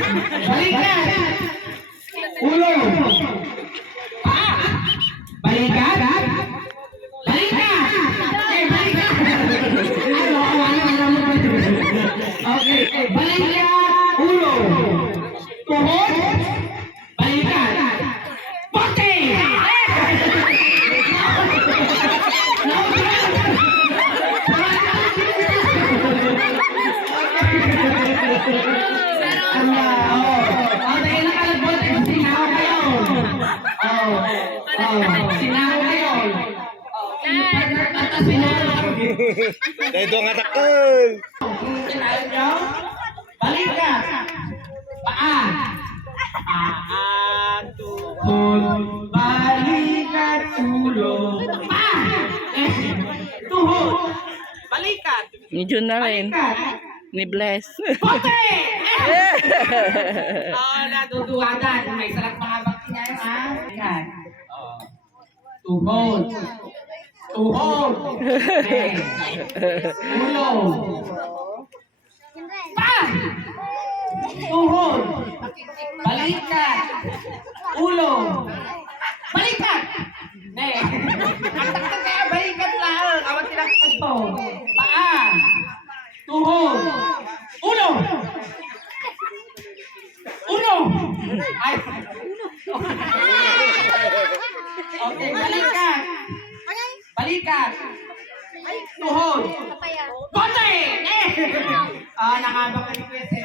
Balikan. Ulo. Paa. Balikan. Balikan. Balikan. Okay. Balikan. Ulo. Tuhod. Balikan. Bote. Dahil doon nga takol. Balikan. Paa. Paan, tuhod, balikan, ulo. Paa. Tuhod. Balikan. Ni Jun na rin. Balikan. Ni Bless. Bote! Naduduwagan. May sarap mga bakti niya, ha? Balikan. Tuhod. Tuhod. Ulo. Paa. Tuhod. Balikan. Ulo. Balikan. Ang takot kaya balikan lang. Awag tinakot po. Paa. Tuhod. Ulo. Ulo. Ay. Okay, balikan. Balikan. Tuhod. Bote! Nakabang ka ni Kwese.